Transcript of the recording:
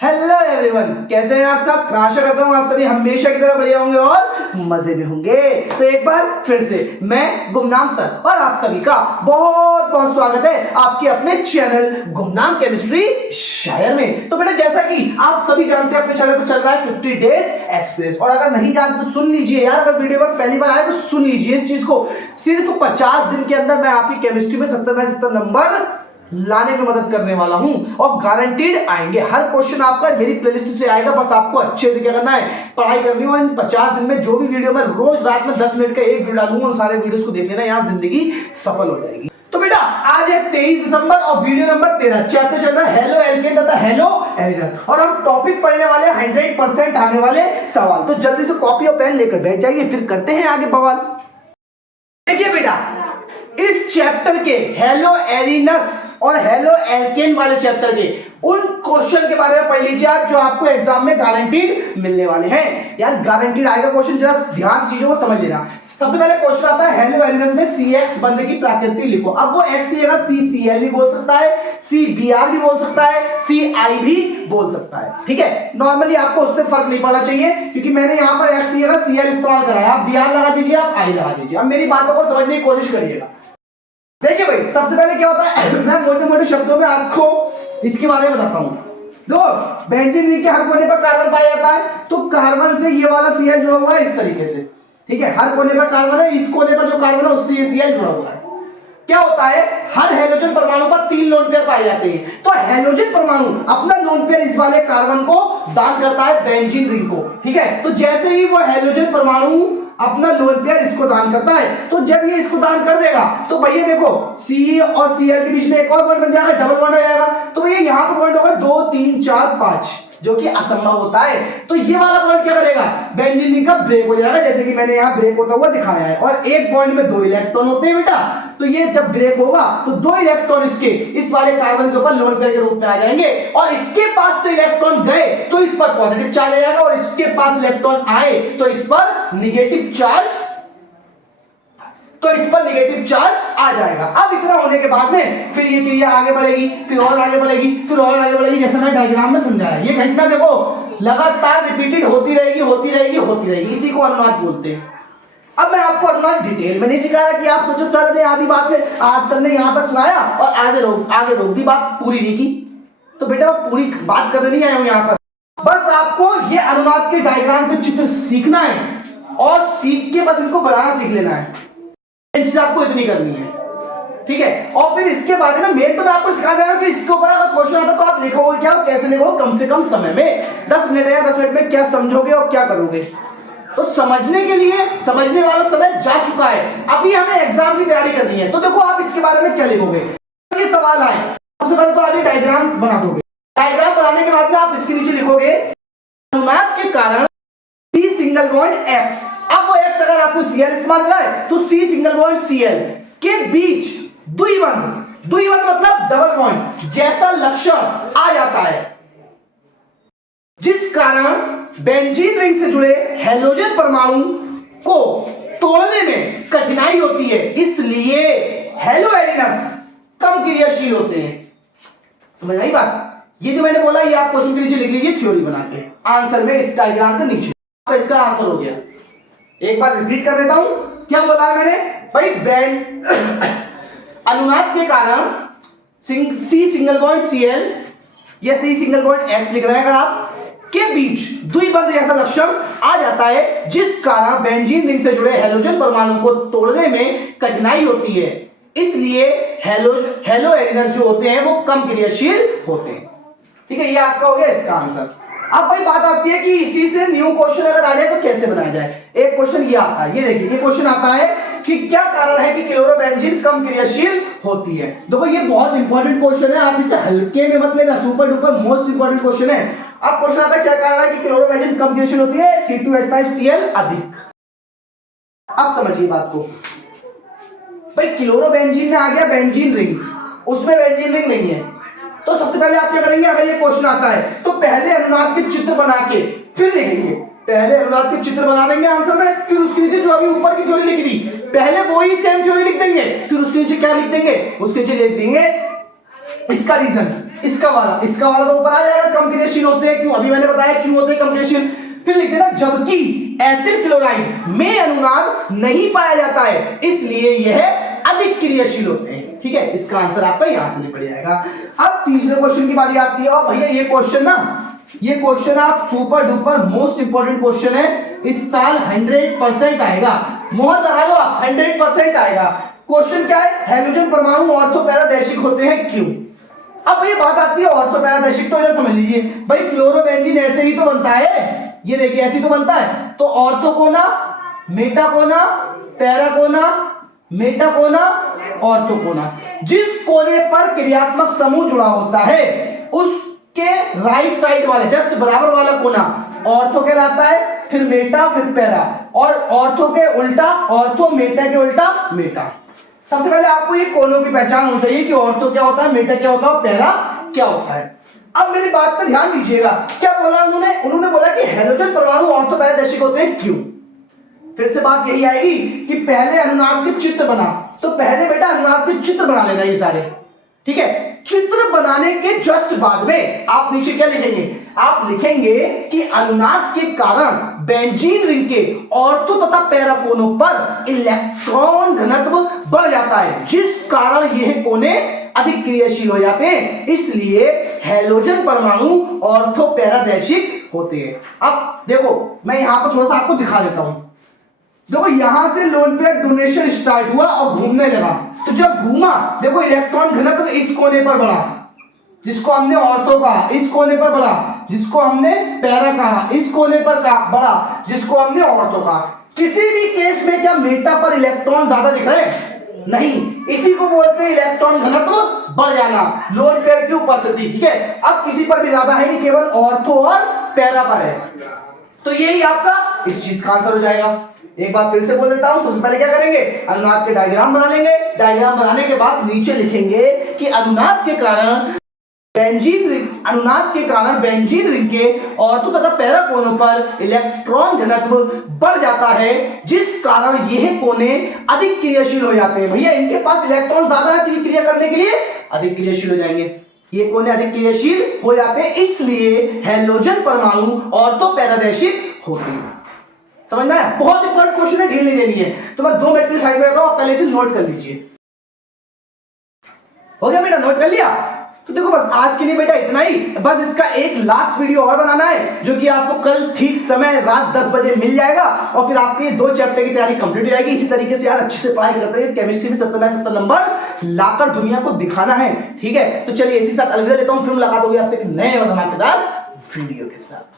Hello everyone, कैसे हैं आप सब। मैं आशा करता हूँ आप सभी हमेशा की तरह बढ़िया होंगे और मजे में होंगे। तो एक बार फिर से मैं गुमनाम सर और आप सभी का बहुत बहुत स्वागत है आपके अपने चैनल गुमनाम केमिस्ट्री शायर में। तो बेटा जैसा कि आप सभी जानते हैं अपने चैनल पर चल रहा है 50 डेज एक्सप्रेस, और अगर नहीं जानते तो सुन लीजिए यार। अगर वीडियो पर पहली बार आए तो सुन लीजिए इस चीज को। सिर्फ 50 दिन के अंदर मैं आपकी केमिस्ट्री में 70 नंबर लाने में मदद करने वाला हूं और गारंटीड आएंगे। हर क्वेश्चन आपका मेरी प्लेलिस्ट से आएगा। बस आपको अच्छे से क्या करना है, पढ़ाई करनी है। और इन 50 दिन में जो भी वीडियो मैं रोज रात में 10 मिनट का एक वीडियो डालूंगा, उन सारे वीडियोस को देख लेना, यहां जिंदगी सफल हो जाएगी। तो बेटा आज है 23 दिसंबर और वीडियो नंबर 13। चैप्टर चल रहा है हेलो एल्केन तथा हेलो एल्केन्स, और हम टॉपिक पढ़ने वाले 100% आने वाले सवाल। तो जल्दी से कॉपी और पेन लेकर बैठ जाइए, फिर करते हैं आगे बवाल। देखिए बेटा, इस चैप्टर के हेलो एरिनस और हेलो एल्केन वाले चैप्टर के उन क्वेश्चन के बारे में पढ़ लीजिए आप, जो आपको एग्जाम में गारंटीड मिलने वाले हैं। यार गारंटीड आएगा क्वेश्चन, जरा ध्यान से चीजों को समझ लेना। सबसे पहले क्वेश्चन आता है हेलो एरिनस में CX बंद की प्रकृति लिखो। अब वो X की जगह CCl भी बोल सकता है, CBr भी बोल सकता है, CI भी बोल सकता है। ठीक है, नॉर्मली आपको उससे फर्क नहीं पड़ना चाहिए, क्योंकि मैंने यहाँ पर X की जगह Cl इस्तेमाल करा है। आप Br लगा दीजिए, आप I लगा दीजिए। अब मेरी बातों को समझने की कोशिश करिएगा। देखिए भाई, सबसे पहले क्या होता है, मैं मोटे मोटे शब्दों में आपको इसके बारे में बताता हूं। दो बेंजीन रिंग के हर कोने पर कार्बन पाया जाता है, तो कार्बन से ये वाला Cl जुड़ा हुआ है इस तरीके से। ठीक है, हर कोने पर कार्बन है, इस कोने पर जो कार्बन है उससे ये Cl जुड़ा हुआ है। क्या होता है, हर हेलोजन परमाणु पर 3 लोन पेयर पाए जाते हैं। तो हेलोजन परमाणु अपना लोन पेयर इस वाले कार्बन को दान करता है बेंजीन रिंग को। ठीक है, तो जैसे ही वो हेलोजन परमाणु अपना लोन पेयर इसको दान करता है, तो जब ये इसको दान कर देगा तो भैया देखो C और Cl के बीच में एक और बॉन्ड बन जाएगा, डबल बॉन्ड आ जाएगा। तो भैया यहाँ पर बॉन्ड होगा 2 3 4 5, जो कि असंभव होता है। तो ये वाला बॉन्ड क्या करेगा, बेंजीन रिंग का ब्रेक हो जाएगा, जैसे कि मैंने यहाँ ब्रेक होता हुआ दिखाया है। और एक बॉन्ड में 2 इलेक्ट्रॉन होते हैं बेटा, तो ये जब ब्रेक होगा तो 2 इलेक्ट्रॉन इसके इस वाले कार्बन के ऊपर लोन पेयर के रूप में आ जाएंगे, और इसके पास से इलेक्ट्रॉन गए तो इस पर पॉजिटिव चार्ज आ जाएगा, और इसके पास इलेक्ट्रॉन आए तो इस पर नेगेटिव चार्ज आ जाएगा। अब इतना होने के बाद में फिर ये क्रिया आगे बढ़ेगी, फिर और आगे बढ़ेगी, फिर और आगे बढ़ेगी, जैसा मैं डायग्राम में समझाया। ये घटना देखो लगातार रिपीटेड होती रहेगी। इसी को अनुनाद बोलते हैं। अब मैं आपको अनुनाद डिटेल में नहीं सिखा रहा कि आप सोचो सर ने आधी बात में आप सर ने यहां तक सुनाया और आगे रोक दी, बात पूरी नहीं की। तो बेटा पूरी बात करने नहीं आया हूं यहां पर। बस आपको ये अनुनाद के डायग्राम के चित्र सीखना है, और सीख के बस इनको बनाना सीख लेना है। चीज आपको इतनी करनी है, ठीक है। और फिर इसके बारे में मेन तो मैं आपको सिखा रहा हूं कि इसके ऊपर अगर क्वेश्चन आता तो आप लिखोगे क्या और कैसे लिखोगे, कम से कम समय में 10 मिनट या 10 मिनट में क्या समझोगे और क्या करोगे। तो समझने के लिए समझने वाला समय जा चुका है, अभी हमें एग्जाम की तैयारी करनी है। तो देखो आप इसके बारे में क्या लिखोगे। ये सवाल आए, सबसे पहले तो आप डायग्राम बना दोगे। डायग्राम बनाने के बाद में आप इसके नीचे लिखोगे अनुनाद के कारण C सिंगल बॉन्ड X। अब वो X अगर आपको Cl इस्तेमाल करा है तो C सिंगल बॉन्ड Cl के बीच द्विबंध मतलब डबल बॉन्ड जैसा लक्षण आ जाता है, जिस कारण बेंजीन रिंग से जुड़े हेलोजन परमाणु को तोड़ने में कठिनाई होती है। इसलिए हेलो एरिनस कम क्रियाशील होते हैं। समझ आई बात। ये जो मैंने बोला ये आप क्वेश्चन के नीचे लिख लीजिए थ्योरी बना के, आंसर में इस डायग्राम के नीचे इसका आंसर हो गया। एक बार रिपीट कर देता हूं, क्या बोला है मैंने भाई, अनुनाद के कारण C सिंगल बॉन्ड Cl या C सिंगल बॉन्ड X लिख रहे हैं अगर आप, के बीच द्विबंध जैसा लक्षण आ जाता है, जिस कारण बेंजीन रिंग से जुड़े हेलोजन परमाणु को तोड़ने में कठिनाई होती है। इसलिए हेलो एरिनस जो होते हैं वो कम क्रियाशील होते हैं। ठीक है, ये आपका हो गया इसका आंसर। अब भाई बात आती है कि इसी से न्यू क्वेश्चन अगर आ जाए तो कैसे बनाया जाए। एक क्वेश्चन ये आता है, ये देखिए ये क्वेश्चन आता है कि क्या कारण है कि क्लोरोबेंजीन कम क्रियाशील होती है। देखो ये बहुत इंपॉर्टेंट क्वेश्चन है, आप इसे हल्के में मत लेना, super duper most important question है। अब क्वेश्चन आता है क्या कारण है कि क्लोरोबेंजीन कम क्रियाशील होती है, C2H5Cl अधिक। अब समझिए बात को भाई, क्लोरोबेंजीन में आ गया बेंजीन रिंग, उसमें बेंजीन रिंग नहीं है। तो सबसे पहले आप क्या करेंगे, अगर ये क्वेश्चन आता है तो पहले अनुनाद के चित्र बना के फिर लिखेंगे। पहले अनुनाद के चित्र बना देंगे आंसर में, फिर उसके नीचे जो अभी ऊपर की थ्योरी लिख दी पहले वही सेम थ्योरी लिख देंगे, फिर उसके नीचे क्या लिख देंगे, उसके नीचे लिख देंगे इसका रीजन, इसका वाला तो ऊपर आ जाएगा, कम क्रियाशील होते हैं क्यों, अभी मैंने बताया क्यों होते हैं कम क्रियाशील। फिर लिख देना जबकि एथिल क्लोराइड में अनुनाद नहीं पाया जाता है इसलिए यह अधिक क्रियाशील होते हैं। ठीक है, इसका आंसर आपका यहां से निकल जाएगा। अब तीसरे क्वेश्चन की बारी आती है, और भैया ये क्वेश्चन आप super duper most important question है, इस साल 100% आएगा, मोहर लगा लो आप, 100% आएगा। क्वेश्चन क्या है, हैलोजन परमाणु ऑर्थोपैरादैशिक होते हैं क्यों। अब ये बात आती है ऑर्थोपैरादैशिक, तो इधर समझ लीजिए भाई, क्लोरोबेंजीन ऐसे ही तो बनता है, ये देखिए ऐसे ही तो बनता है, तो ऑर्थोकोना, मेटाकोना, पैराकोना, मेटाकोना, ऑर्थोकोना, जिस कोने पर क्रियात्मक समूह जुड़ा होता है उसके राइट साइड वाले जस्ट बराबर वाला कोना ऑर्थो कहलाता है, फिर मेटा, फिर पैरा, और ऑर्थो के उल्टा ऑर्थो, मेटा के उल्टा मेटा। सबसे पहले आपको ये कोनों की पहचान होनी चाहिए कि ऑर्थो क्या होता है, मेटा क्या होता है, पैरा क्या होता है। अब मेरी बात पर ध्यान दीजिएगा, क्या बोला उन्होंने बोला कि हैलोजन परमाणु ऑर्थोपैरादैशिक होते हैं क्यों। फिर से बात यही आएगी कि पहले अनुनाद के चित्र बना, तो पहले बेटा अनुनाद के चित्र बना लेना ये सारे, ठीक है। चित्र बनाने के जस्ट बाद में आप नीचे क्या लिखेंगे, आप लिखेंगे कि अनुनाद के कारण बेंजीन रिंग के ऑर्थो तथा पैरा कोनों पर इलेक्ट्रॉन घनत्व बढ़ जाता है, जिस कारण यह कोने अधिक क्रियाशील हो जाते हैं, इसलिए हैलोजन परमाणु ऑर्थोपैरादैशिक होते हैं। अब देखो मैं यहां पर थोड़ा सा आपको दिखा देता हूं, देखो यहां से लोन पेयर डोनेशन स्टार्ट हुआ और घूमने लगा, तो जब घूमा देखो इलेक्ट्रॉन घनत्व इस कोने पर बढ़ा, जिसको हमने ऑर्थो कहा, इस कोने पर बढ़ा, जिसको हमने पैरा कहा, इस कोने पर बढ़ा, जिसको हमने ऑर्थो कहा। किसी भी केस में क्या मेटा पर इलेक्ट्रॉन ज्यादा दिख रहे हैं, नहीं, इसी को बोलते हैं इलेक्ट्रॉन घनत्व बढ़ जाना, लोन पेयर की उपस्थिति। ठीक है, अब किसी पर भी ज्यादा है नहीं, केवल ऑर्थो और पैरा पर है, तो यही आपका इस चीज का आंसर हो जाएगा। एक बार फिर से बोल देता हूं, सबसे पहले क्या करेंगे, अनुनाद के डायग्राम बना लेंगे, डायग्राम बनाने के बाद नीचे लिखेंगे कि अनुनाद के कारण बेंजीन रिंग के ऑर्थो तथा पैरा कोनों पर इलेक्ट्रॉन घनत्व बढ़ जाता है, जिस कारण यह कोने अधिक क्रियाशील हो जाते हैं। भैया इनके पास इलेक्ट्रॉन ज्यादा है, क्रिया करने के लिए अधिक क्रियाशील हो जाएंगे, ये कोने अधिक क्रियाशील हो जाते हैं, इसलिए हैलोजन परमाणु ऑर्थोपैरादैशिक होते हैं। समझ में आया, बहुत इंपॉर्टेंट क्वेश्चन है, ढील नहीं देनी है, तो मैं 2 मिनट की साइड में रहता हूं, पहले से नोट कर लीजिए। हो गया बेटा, नोट कर लिया। तो देखो बस आज के लिए बेटा इतना ही, बस इसका एक लास्ट वीडियो और बनाना है, जो कि आपको कल ठीक समय रात 10 बजे मिल जाएगा, और फिर आपकी 2 चैप्टर की तैयारी कंप्लीट हो जाएगी। इसी तरीके से यार अच्छे से पढ़ाई करते रहिए, केमिस्ट्री में 70 में 70 नंबर लाकर दुनिया को दिखाना है। ठीक है, तो चलिए इसी के साथ अलविदा लेता हूं, फिर मुलाकात होगी आपसे एक नए और धमाकेदार वीडियो के साथ।